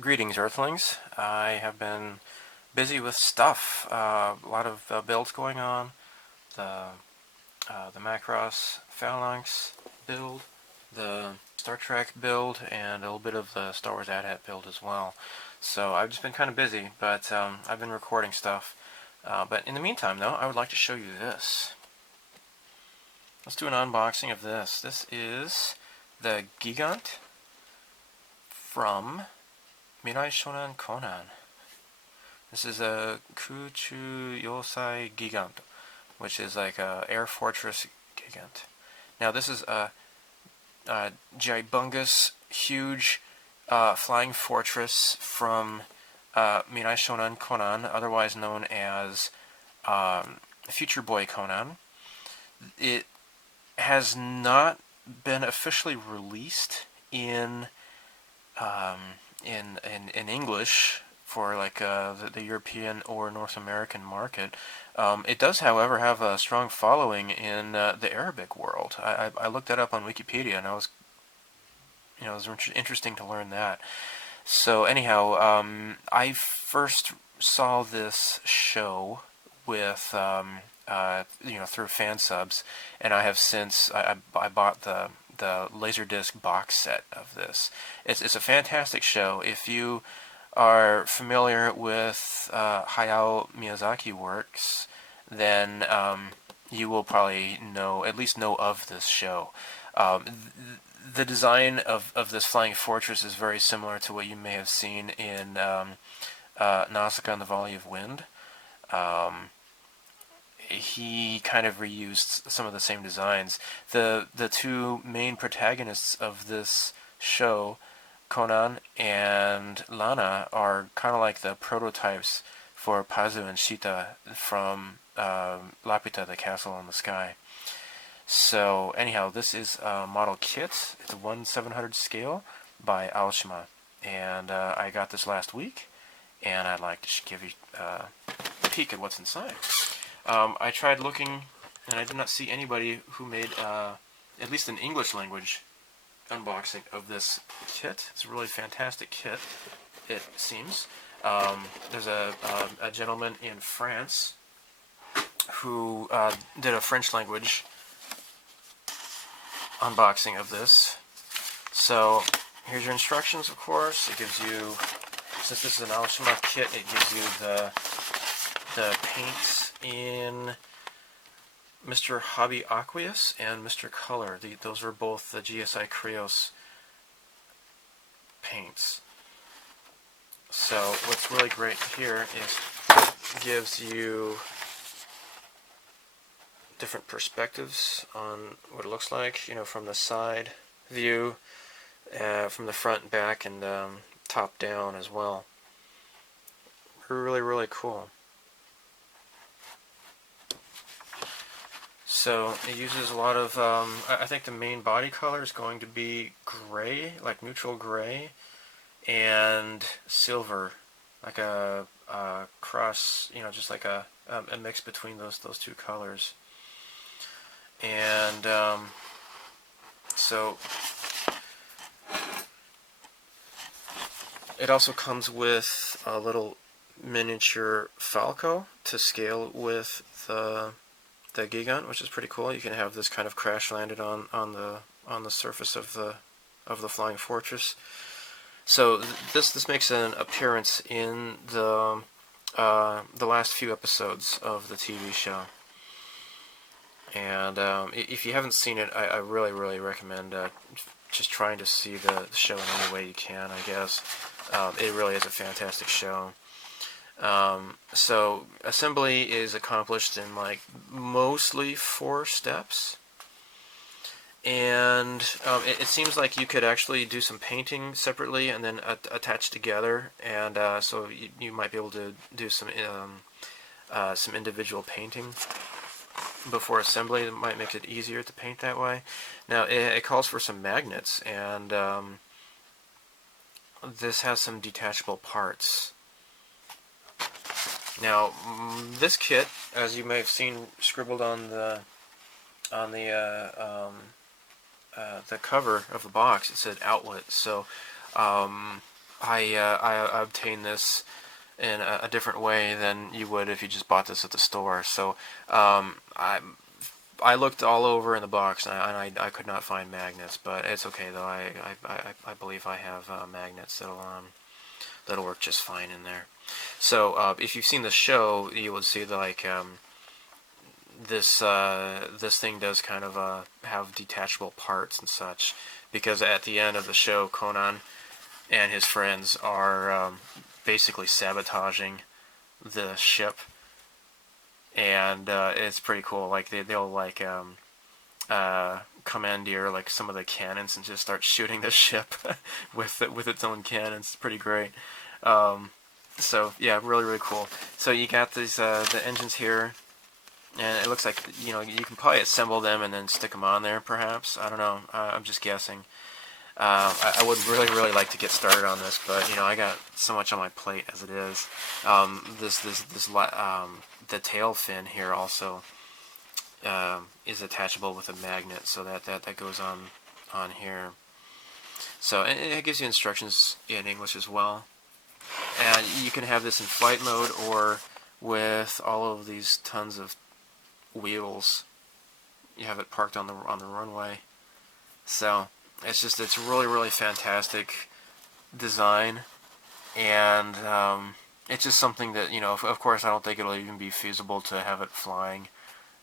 Greetings, Earthlings. I have been busy with stuff. A lot of builds going on. The the Macross Phalanx build, the Star Trek build, and a little bit of the Star Wars AT-AT build as well. So I've just been kind of busy, but I've been recording stuff. But in the meantime, though, I would like to show you this. Let's do an unboxing of this. This is the Gigant from Mirai Shonen Conan. This is a Kuchu Yosai Gigant, which is like a Air Fortress Gigant. Now this is a gibungus, huge flying fortress from Mirai Shonen Conan, otherwise known as Future Boy Conan. It has not been officially released in English for like the European or North American market. It does, however, have a strong following in the Arabic world. I looked that up on Wikipedia, and it was interesting to learn that. So anyhow, I first saw this show with through fan subs, and I have since I bought the Laserdisc box set of this. It's a fantastic show. If you are familiar with Hayao Miyazaki works, then you will probably at least know of this show. The design of this flying fortress is very similar to what you may have seen in Nausicaa and the Volley of Wind. He kind of reused some of the same designs. The two main protagonists of this show, Conan and Lana, are kind of like the prototypes for Pazu and Shita from Lapita, the Castle in the Sky. So anyhow, this is a model kit. It's a 1/700 scale by Aoshima, and I got this last week, and I'd like to give you a peek at what's inside. I tried looking, and I did not see anybody who made at least an English language unboxing of this kit. It's a really fantastic kit, it seems. There's a gentleman in France who did a French language unboxing of this. So here's your instructions, of course. It gives you, since this is an Aoshima kit, it gives you the paints in Mr. Hobby Aqueous and Mr. Color. Those are both the GSI Krios paints. So what's really great here is it gives you different perspectives on what it looks like, from the side view, from the front and back, and top down as well. Really, really cool. So it uses a lot of, I think the main body color is going to be gray, like neutral gray, and silver, like a cross, just like a mix between those two colors. And so it also comes with a little miniature Falco to scale with the Gigant, which is pretty cool. You can have this kind of crash landed on the surface of the flying fortress. So this makes an appearance in the last few episodes of the TV show. And if you haven't seen it, I really, really recommend just trying to see the show in any way you can, I guess. It really is a fantastic show. So assembly is accomplished in like mostly 4 steps, and it seems like you could actually do some painting separately and then attach together, and so you might be able to do some individual painting before assembly. It might make it easier to paint that way. Now it calls for some magnets, and this has some detachable parts. Now, this kit, as you may have seen scribbled on the cover of the box, it said outlet. So I obtained this in a different way than you would if you just bought this at the store. So I looked all over in the box, and I could not find magnets, but it's okay though. I believe I have magnets that'll work just fine in there. So if you've seen the show, you would see that like this thing does kind of have detachable parts and such, because at the end of the show, Conan and his friends are basically sabotaging the ship, and it's pretty cool. Like they'll like commandeer like some of the cannons and just start shooting the ship with its own cannons. It's pretty great. So yeah, really cool. So you got these the engines here, and it looks like you can probably assemble them and then stick them on there. Perhaps, I don't know. I'm just guessing. I would really like to get started on this, but I got so much on my plate as it is. The tail fin here also is attachable with a magnet, so that goes on here. So it gives you instructions in English as well, and you can have this in flight mode or with all of these tons of wheels. You have it parked on the runway. So it's really fantastic design, and it's just something that of course I don't think it'll even be feasible to have it flying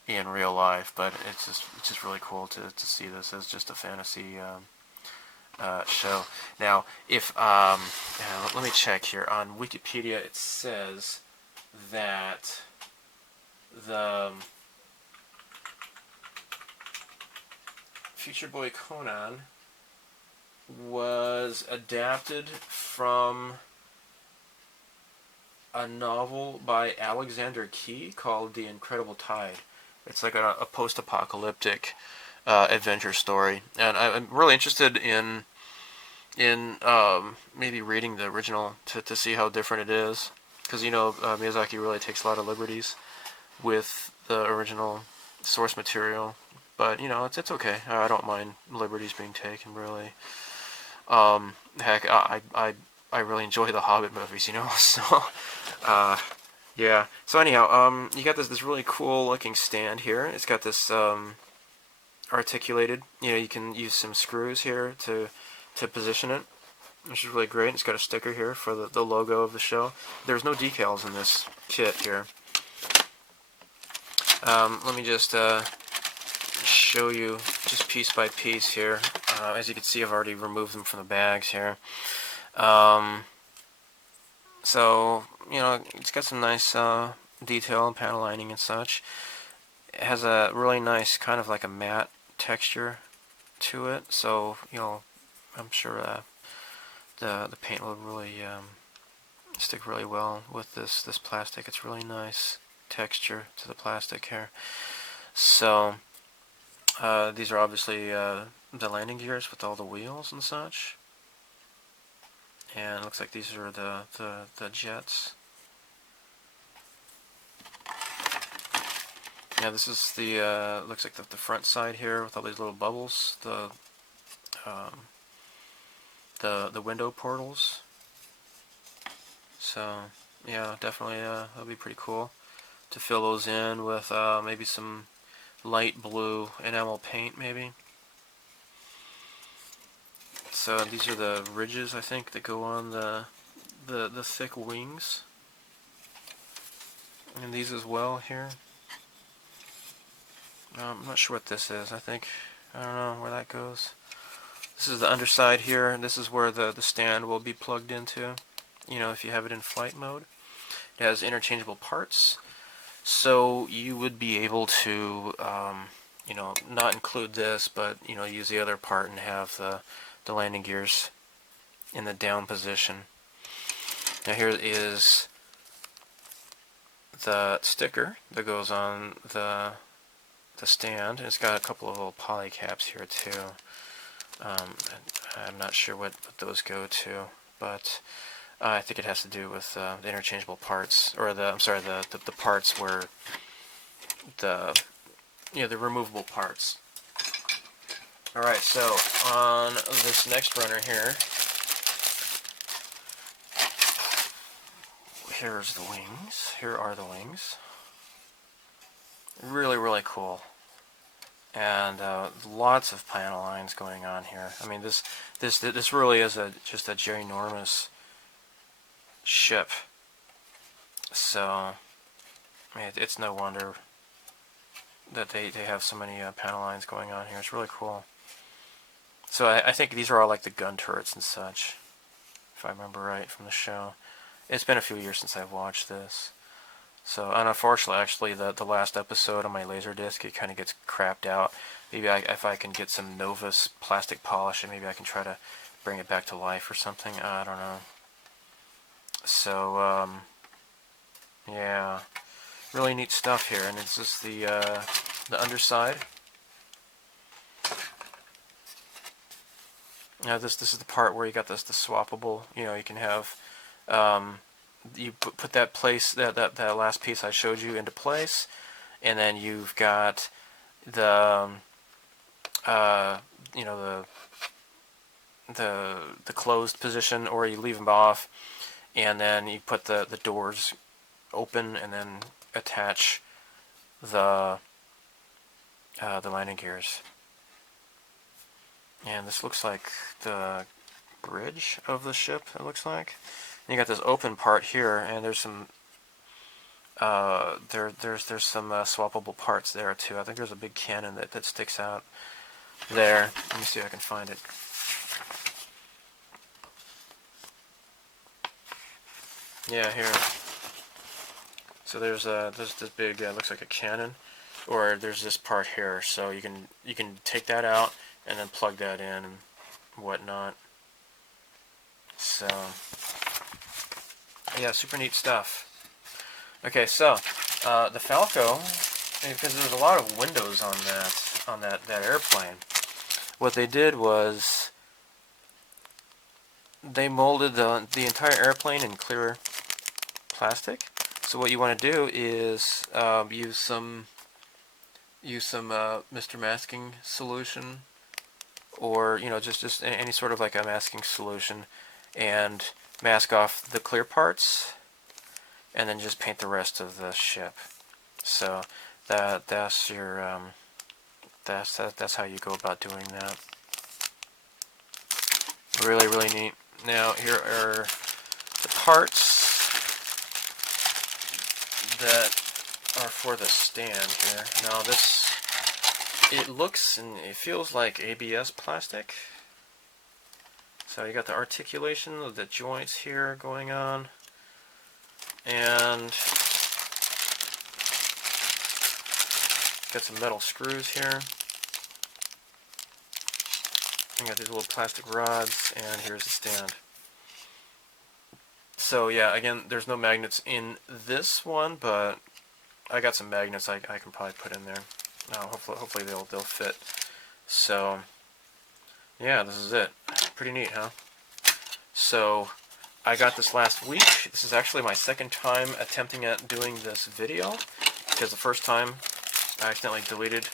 in real life, but it's just really cool to see this as just a fantasy show. Now, if let me check here on Wikipedia. It says that the Future Boy Conan was adapted from a novel by Alexander Key called The Incredible Tide. It's like a post-apocalyptic adventure story, and I'm really interested in maybe reading the original to see how different it is, because Miyazaki really takes a lot of liberties with the original source material, but it's okay. I don't mind liberties being taken, really. Heck, I really enjoy the Hobbit movies, so yeah. So anyhow, you got this really cool looking stand here. It's got this articulated. You can use some screws here to position it, which is really great. It's got a sticker here for the logo of the show. There's no decals in this kit here. Let me just show you just piece by piece here. As you can see, I've already removed them from the bags here. So, it's got some nice detail and panel lining and such. It has a really nice kind of like a matte texture to it, so, I'm sure the paint will really stick really well with this plastic. It's really nice texture to the plastic here. So, these are obviously the landing gears with all the wheels and such. And it looks like these are the jets. Yeah, this is the looks like the front side here with all these little bubbles. The window portals. So yeah, definitely that'll be pretty cool to fill those in with maybe some light blue enamel paint, maybe. So these are the ridges, I think, that go on the thick wings, and these as well here. I'm not sure what this is. I don't know where that goes. This is the underside here, and this is where the stand will be plugged into, if you have it in flight mode. It has interchangeable parts, so you would be able to, not include this, but, use the other part and have the landing gears in the down position. Now here is the sticker that goes on the stand. It's got a couple of little poly caps here too. I'm not sure what those go to, but I think it has to do with the interchangeable parts, or the parts where the removable parts. Alright, so on this next runner here, here's the wings. Here are the wings. Really, really cool. And lots of panel lines going on here. I mean, this really is just a ginormous ship. So it's no wonder that they have so many panel lines going on here. It's really cool. So I think these are all like the gun turrets and such, if I remember right from the show. It's been a few years since I've watched this. So, and unfortunately, actually, the last episode on my Laserdisc, it kind of gets crapped out. Maybe if I can get some Novus plastic polish, and maybe I can try to bring it back to life or something. I don't know. So, yeah, really neat stuff here, and it's just the underside. Now this is the part where you got the swappable. You know, you can have you put that last piece I showed you into place, and then you've got the you know, the closed position, or you leave them off, and then you put the doors open, and then attach the landing gears. And this looks like the bridge of the ship, it looks like. And you got this open part here, and there's some there's some swappable parts there too. I think there's a big cannon that sticks out there. Let me see if I can find it. Yeah, here. So there's this big looks like a cannon, or there's this part here. So you can take that out and then plug that in and whatnot. So yeah, super neat stuff. Okay, so the Falco, because there's a lot of windows on that airplane. What they did was they molded the entire airplane in clear plastic. So what you want to do is use some Mr. Masking solution, or just any sort of like a masking solution, and mask off the clear parts, and then just paint the rest of the ship. So that's your that's how you go about doing that. Really, really neat. Now here are the parts that are for the stand here. Now it looks and it feels like ABS plastic. So you got the articulation of the joints here going on, and got some metal screws here. You got these little plastic rods, and here's the stand. So yeah, again, there's no magnets in this one, but I got some magnets I can probably put in there. Hopefully they'll fit. So yeah, this is it. Pretty neat, huh? So I got this last week. This is actually my second time attempting at doing this video, because the first time I accidentally deleted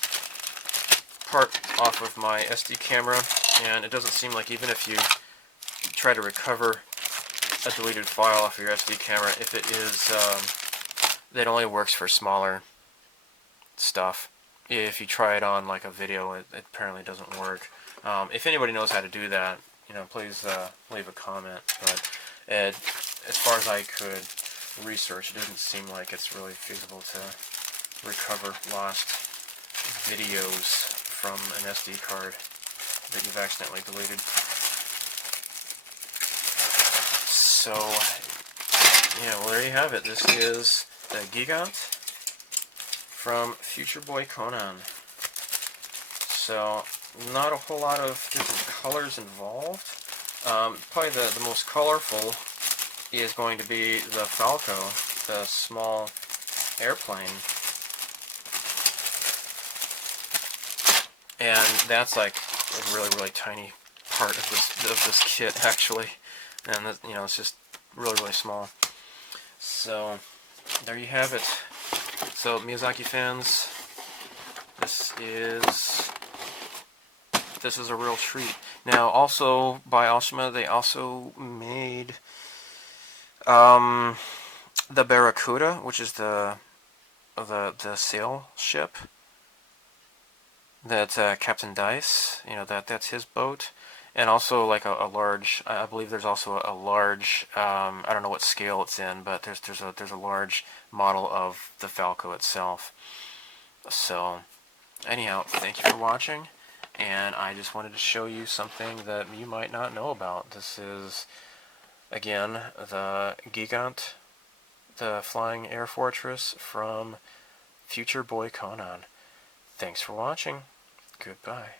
part off of my SD camera, and it doesn't seem like even if you try to recover a deleted file off your SD camera, if it is, it only works for smaller stuff. If you try it on like a video, it apparently doesn't work. If anybody knows how to do that, please leave a comment. But as far as I could research, it doesn't seem like it's really feasible to recover lost videos from an SD card that you've accidentally deleted. So, yeah, well, there you have it. This is the Gigant from Future Boy Conan. So, not a whole lot of different colors involved. Probably the most colorful is going to be the Falco, the small airplane. And that's like a really, really tiny part of this kit, actually. And it's just really, really small. So there you have it. So Miyazaki fans, this is a real treat. Now, also by Aoshima, they also made the Barracuda, which is the sail ship that Captain Dice, that's his boat, and also like a large. I believe there's also a large. I don't know what scale it's in, but there's a large model of the Falco itself. So anyhow, thank you for watching, and I just wanted to show you something that you might not know about. This is again the Gigant, the Flying Air Fortress from Future Boy Conan. Thanks for watching. Goodbye.